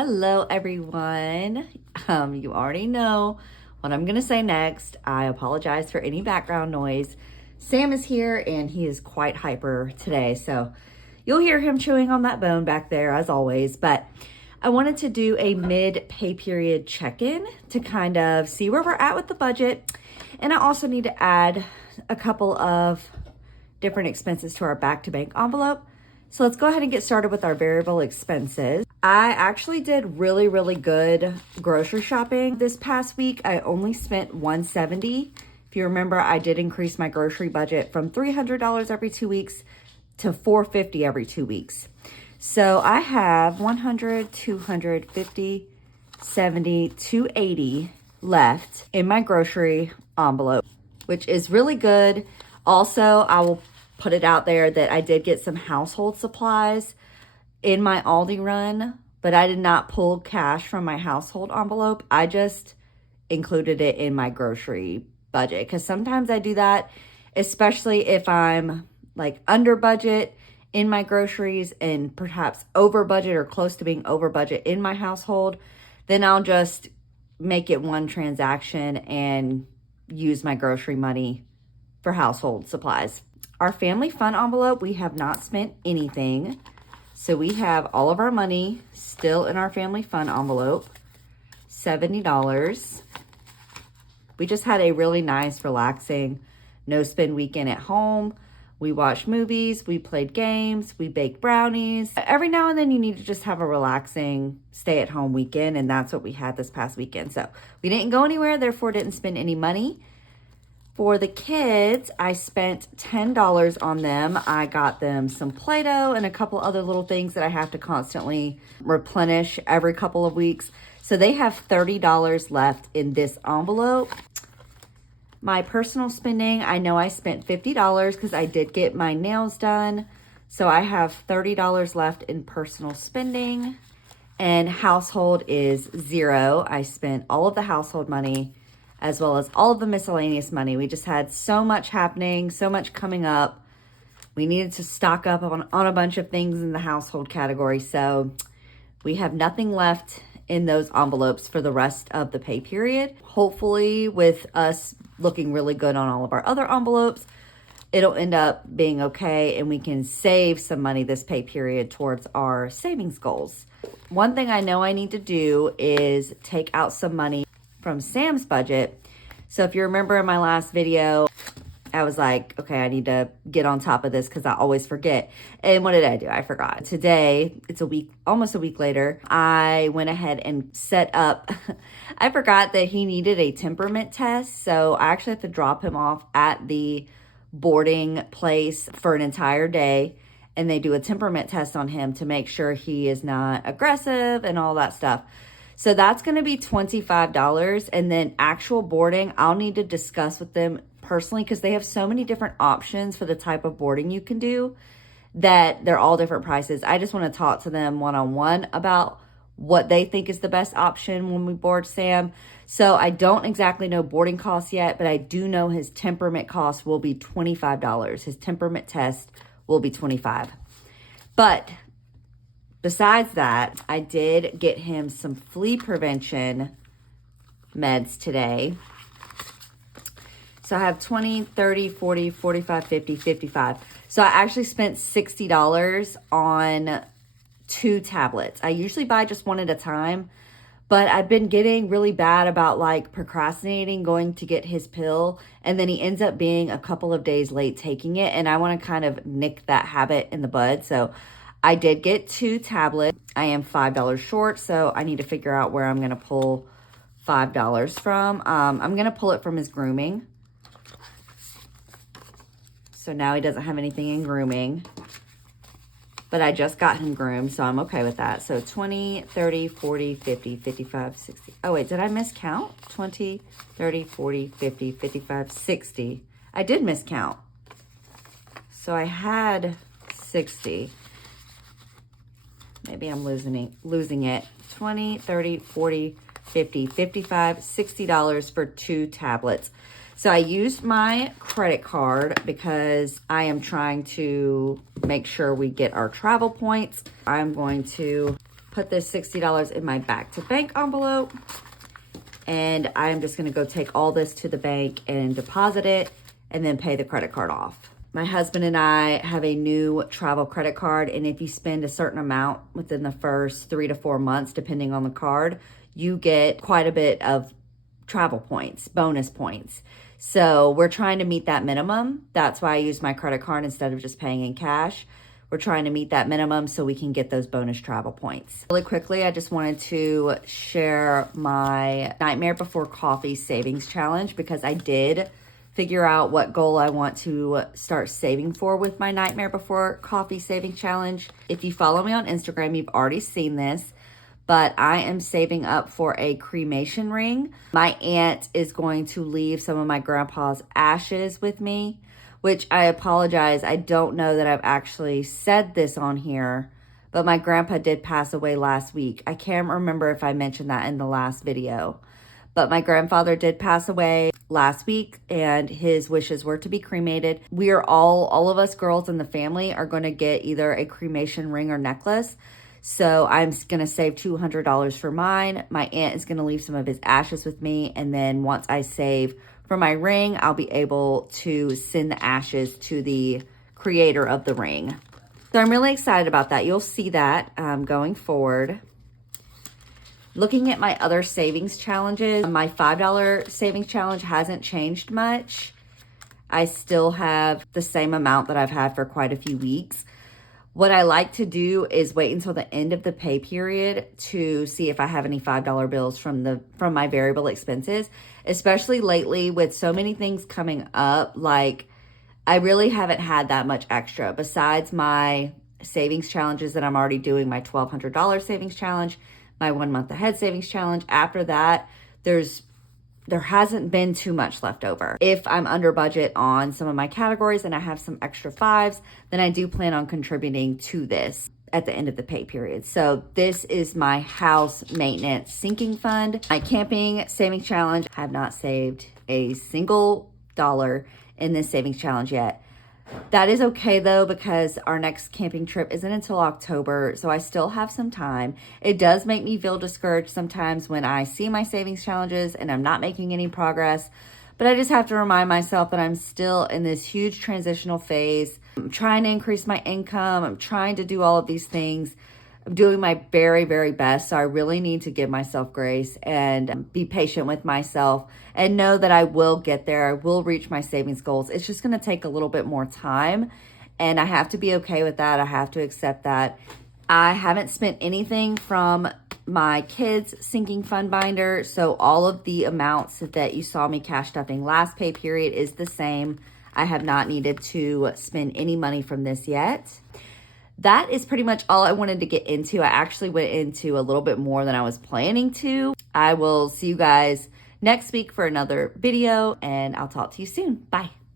Hello, everyone. You already know what I'm going to say next. I apologize for any background noise. Sam is here and he is quite hyper today, so you'll hear him chewing on that bone back there as always. But I wanted to do a mid-pay period check-in to kind of see where we're at with the budget. And I also need to add a couple of different expenses to our back-to-bank envelope. So let's go ahead and get started with our variable expenses. I actually did really good grocery shopping this past week. I only spent $170. If you remember, I did increase my grocery budget from $300 every 2 weeks to $450 every 2 weeks. So I have 100, 250, 70, 280 left in my grocery envelope, which is really good. Also, I will put it out there that I did get some household supplies in my Aldi run, but I did not pull cash from my household envelope. I just included it in my grocery budget because sometimes I do that, especially if I'm like under budget in my groceries and perhaps over budget or close to being over budget in my household. Then I'll just make it one transaction and use my grocery money for household supplies. Our family fund envelope, we have not spent anything. So we have all of our money still in our family fund envelope, $70. We just had a really nice, relaxing, no-spend weekend at home. We watched movies, we played games, we baked brownies. Every now and then you need to just have a relaxing stay-at-home weekend, and that's what we had this past weekend. So we didn't go anywhere, therefore didn't spend any money. For the kids, I spent $10 on them. I got them some Play-Doh and a couple other little things that I have to constantly replenish every couple of weeks. So they have $30 left in this envelope. My personal spending, I know I spent $50 because I did get my nails done. So I have $30 left in personal spending. And household is $0. I spent all of the household money as well as all of the miscellaneous money. We just had so much happening, so much coming up. We needed to stock up on a bunch of things in the household category. So we have nothing left in those envelopes for the rest of the pay period. Hopefully with us looking really good on all of our other envelopes, it'll end up being okay and we can save some money this pay period towards our savings goals. One thing I know I need to do is take out some money from Sam's budget. So if you remember in my last video, I was like, okay, I need to get on top of this because I always forget. And what did I do? I forgot. Today, it's almost a week later, I went ahead and set up, I forgot that he needed a temperament test. So I actually have to drop him off at the boarding place for an entire day. And they do a temperament test on him to make sure he is not aggressive and all that stuff. So that's going to be $25. And then actual boarding, I'll need to discuss with them personally because they have so many different options for the type of boarding you can do that they're all different prices. I just want to talk to them one-on-one about what they think is the best option when we board Sam. So I don't exactly know boarding costs yet, but I do know his temperament cost will be $25. His temperament test will be $25. But besides that, I did get him some flea prevention meds today. So I have 20, 30, 40, 45, 50, 55. So I actually spent $60 on 2 tablets. I usually buy just one at a time, but I've been getting really bad about like procrastinating going to get his pill. And then he ends up being a couple of days late taking it. And I want to kind of nick that habit in the bud. So I did get 2 tablets. I am $5 short, so I need to figure out where I'm going to pull $5 from. I'm going to pull it from his grooming. So now he doesn't have anything in grooming. But I just got him groomed, so I'm okay with that. So 20, 30, 40, 50, 55, 60. Oh, wait, did I miscount? 20, 30, 40, 50, 55, 60. I did miscount. So I had 60. Maybe I'm losing it. 20, 30, 40, 50, 55, $60 for 2 tablets. So I used my credit card because I am trying to make sure we get our travel points. I'm going to put this $60 in my back to bank envelope. And I'm just gonna go take all this to the bank and deposit it and then pay the credit card off. My husband and I have a new travel credit card, and if you spend a certain amount within the first 3 to 4 months, depending on the card, you get quite a bit of travel points, bonus points. So we're trying to meet that minimum. That's why I use my credit card instead of just paying in cash. We're trying to meet that minimum so we can get those bonus travel points. Really quickly, I just wanted to share my Nightmare Before Coffee Savings Challenge, because I did figure out what goal I want to start saving for with my Nightmare Before Coffee Saving Challenge. If you follow me on Instagram, you've already seen this, but I am saving up for a cremation ring. My aunt is going to leave some of my grandpa's ashes with me, which I apologize. I don't know that I've actually said this on here, but my grandpa did pass away last week. I can't remember if I mentioned that in the last video, but my grandfather did pass away last week and his wishes were to be cremated. We are all of us girls in the family are going to get either a cremation ring or necklace. So I'm going to save $200 for mine. My aunt is going to leave some of his ashes with me. And then once I save for my ring, I'll be able to send the ashes to the creator of the ring. So I'm really excited about that. You'll see that going forward. Looking at my other savings challenges, my $5 savings challenge hasn't changed much. I still have the same amount that I've had for quite a few weeks. What I like to do is wait until the end of the pay period to see if I have any $5 bills from my variable expenses, especially lately with so many things coming up. Like, I really haven't had that much extra besides my savings challenges that I'm already doing, my $1,200 savings challenge, my 1 month ahead savings challenge. After that, there hasn't been too much left over. If I'm under budget on some of my categories and I have some extra fives, then I do plan on contributing to this at the end of the pay period. So this is my house maintenance sinking fund. My camping savings challenge, I have not saved a single dollar in this savings challenge yet. That is okay though, because our next camping trip isn't until October, so I still have some time. It does make me feel discouraged sometimes when I see my savings challenges and I'm not making any progress, but I just have to remind myself that I'm still in this huge transitional phase. I'm trying to increase my income. I'm trying to do all of these things. I'm doing my very, very best, so I really need to give myself grace and be patient with myself and know that I will get there. I will reach my savings goals. It's just going to take a little bit more time, and I have to be okay with that. I have to accept that. I haven't spent anything from my kids' sinking fund binder, so all of the amounts that you saw me cash stuffing last pay period is the same. I have not needed to spend any money from this yet. That is pretty much all I wanted to get into. I actually went into a little bit more than I was planning to. I will see you guys next week for another video, and I'll talk to you soon. Bye.